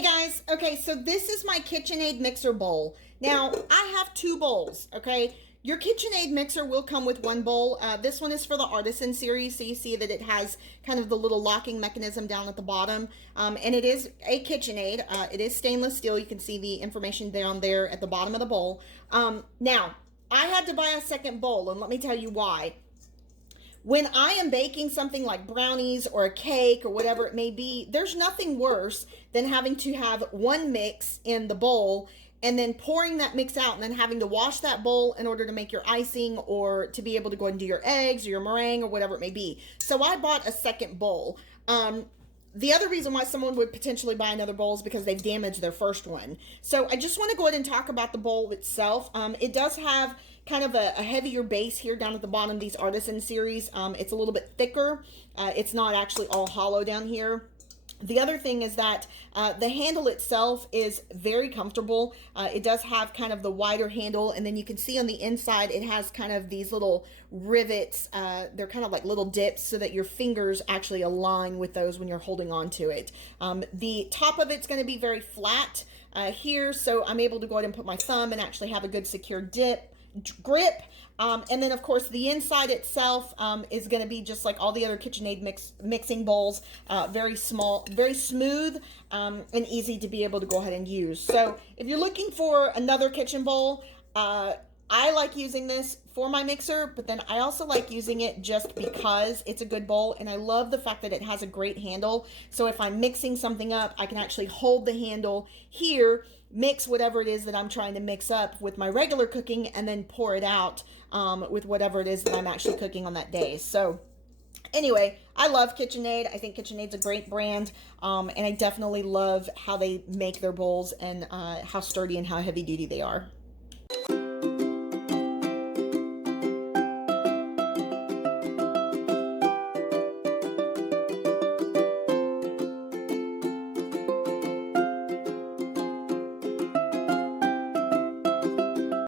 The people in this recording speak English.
Hey guys, okay, so this is my KitchenAid mixer bowl. Now, I have two bowls, okay? Your KitchenAid mixer will come with one bowl. This one is for the Artisan series, so you see that it has kind of the little locking mechanism down at the bottom. And it is a KitchenAid. It is stainless steel. You can see the information down there at the bottom of the bowl. Now, I had to buy a second bowl, and let me tell you why. When I am baking something like brownies or a cake or whatever it may be, there's nothing worse than having to have one mix in the bowl and then pouring that mix out and then having to wash that bowl in order to make your icing or to be able to go and do your eggs or your meringue or whatever it may be. So I bought a second bowl. The other reason why someone would potentially buy another bowl is because they've damaged their first one. So I just want to go ahead and talk about the bowl itself. It does have kind of a heavier base here down at the bottom of these Artisan series. It's a little bit thicker. It's not actually all hollow down here. The other thing is that the handle itself is very comfortable. It does have kind of the wider handle, and then you can see on the inside it has kind of these little rivets. They're kind of like little dips so that your fingers actually align with those when you're holding on to it. The top of it's going to be very flat here, so I'm able to go ahead and put my thumb and actually have a good secure grip. And then of course the inside itself is going to be just like all the other KitchenAid mixing bowls, very small, very smooth, and easy to be able to go ahead and use. So if you're looking for another kitchen bowl, I like using this for my mixer, but then I also like using it just because it's a good bowl, and I love the fact that it has a great handle. So if I'm mixing something up, I can actually hold the handle here, mix whatever it is that I'm trying to mix up with my regular cooking, and then pour it out with whatever it is that I'm actually cooking on that day. So anyway, I love KitchenAid. I think KitchenAid's a great brand, and I definitely love how they make their bowls and how sturdy and how heavy duty they are.